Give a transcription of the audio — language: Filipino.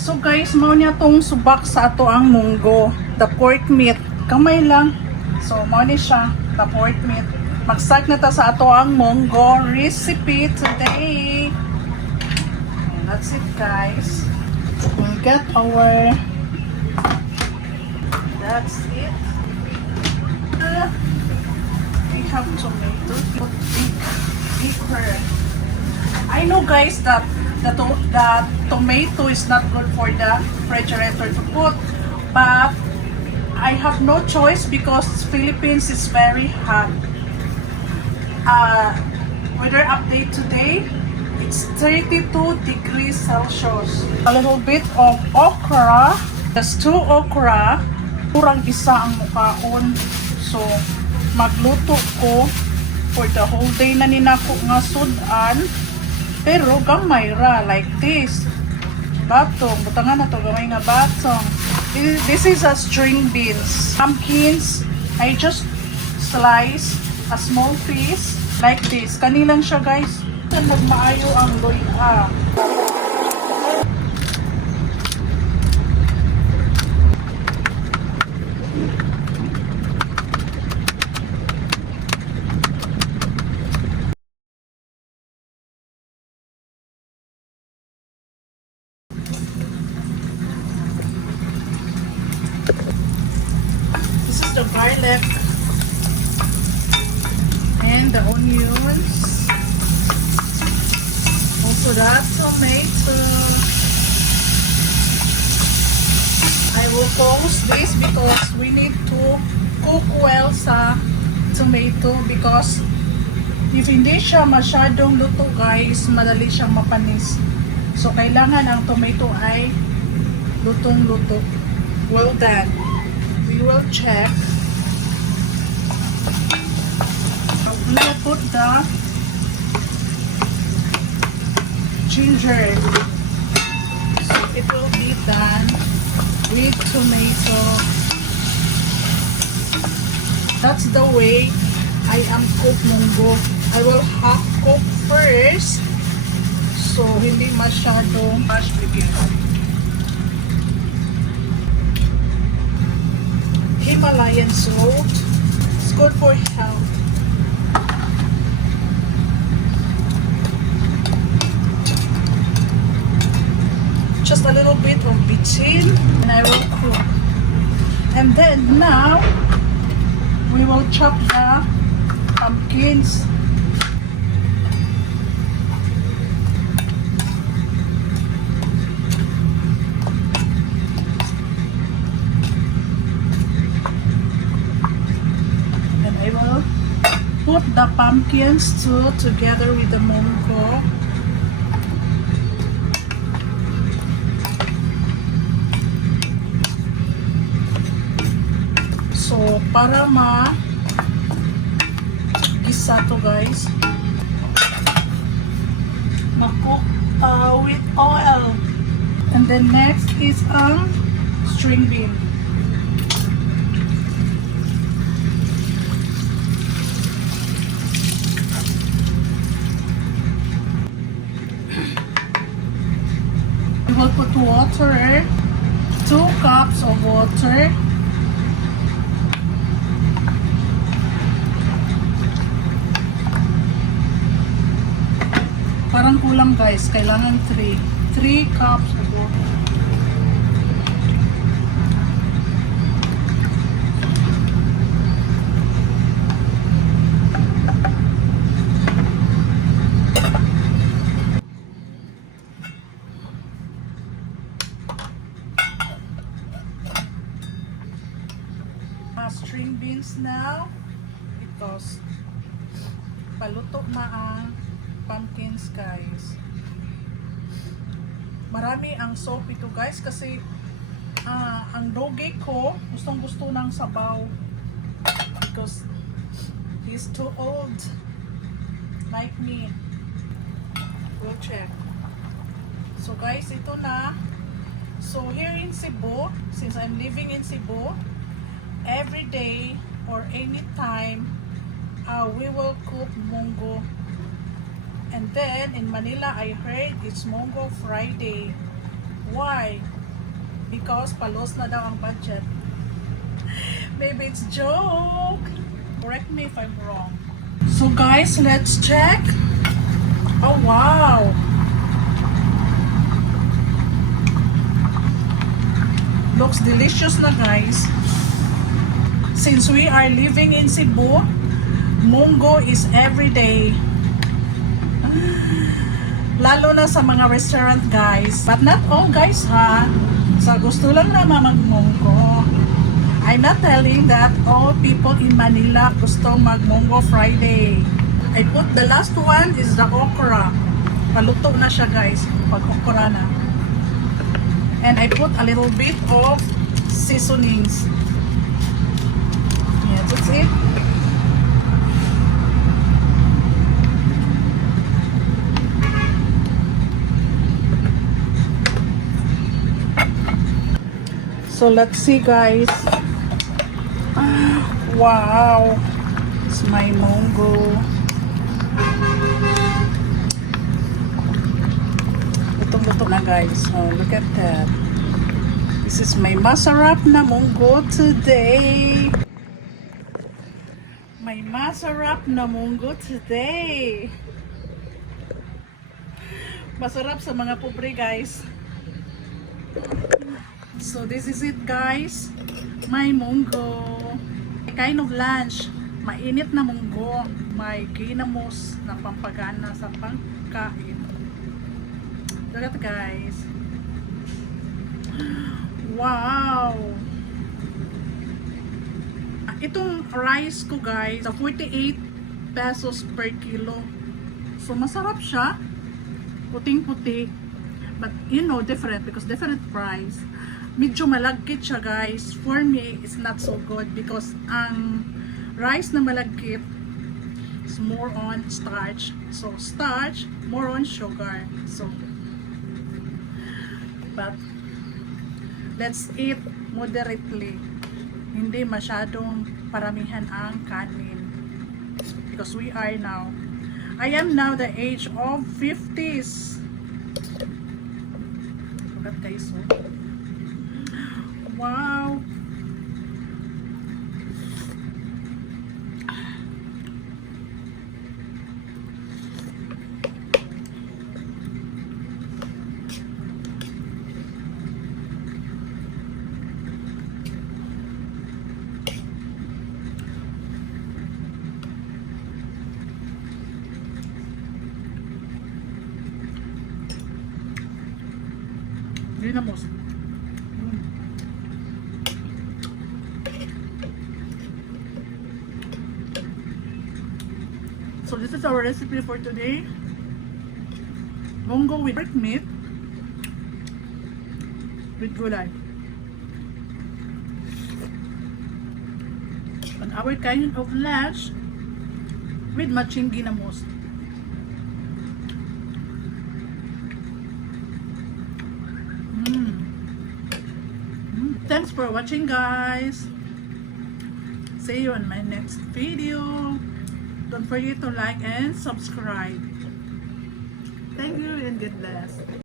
So guys, mao niya tong subak sa ato ang munggo, the pork meat. Kamay lang. So mao ni siya, the pork meat. Mag-start na ta sa ato ang munggo recipe today. And that's it guys. We got our, that's it. We have tomato. I know guys that the tomato is not good for the refrigerator to put, but I have no choice because Philippines is very hot. Weather update today, it's 32 degrees Celsius. A little bit of okra, just 2 okra, kurang isa ang mukaon. So magluto ko for the whole day na ninako nga sudan. Pero gamay ra, like this. Batong, butangan na to, gamay nga batong. This is a string beans. Pumpkins, I just slice a small piece, like this. Kanilang siya guys. Nagmaayo ang loya. This is the garlic and the onions. Also that tomato. I will close this because we need to cook well sa tomato because if hindi siya masyadong luto guys, madali siyang mapanis. So kailangan ang tomato ay lutong-luto. Well done. We will check. We will put the ginger. So it will be done with tomato. That's the way I am cook munggo. I will half cook first. So hindi masyadong mashed again. Himalayan salt. It's good for health. Just a little bit of bitchin and I will cook. And then now we will chop the pumpkins. Put the pumpkins together with the munggo. So para gisa to guys, ma-cook with oil. And then next is string bean. We will put water, 2 cups of water. Parang kulang guys, kailangan 3 cups of water. String beans now because paluto na ang pumpkins guys. Marami ang soap ito guys kasi ang doggy ko gustong gusto ng sabaw because he's too old like me. We'll check. So guys, ito na. So here in Cebu, since I'm living in Cebu, every day or any time we will cook munggo. And then in Manila I heard it's Munggo Friday. Why? because palos na daw ang budget. Maybe it's joke. Correct me if I'm wrong. So guys, let's check. Oh wow. Looks delicious na guys. Since we are living in Cebu, munggo is everyday. Lalo na sa mga restaurant guys. But not all guys ha. Sa gusto lang naman magmunggo. I'm not telling that all people in Manila gusto magmunggo Friday. I put the last one is the okra. Paluto na siya guys. Pag okra na. And I put a little bit of seasonings. Yeah, that's it. So let's see guys. Wow. It's my munggo. Lutong-luto na guys. Oh, look at that. This is my masarap na munggo today. My masarap na munggo today. Masarap sa mga pobre guys. So this is it guys. My munggo. A kind of lunch. Mainit na munggo. May ginamos na pampagana sa pangkain. Look at guys. Wow. Itong rice ko guys, 48 pesos per kilo. So masarap siya. Puting-puti. But you know, different because different price. Medyo malagkit siya guys. For me, it's not so good because ang rice na malagkit is more on starch. So starch, more on sugar. So, but let's eat moderately. Hindi masyadong paramihan ang kanin. Because we are now, I am now the age of 50s. Look at guys, oh. Wow. Ginamos. So this is our recipe for today. Munggo with pork meat with gulay. And our kind of lunch with matching ginamos. Thanks for watching guys. See you on my next video. Don't forget to like and subscribe. Thank you and God bless.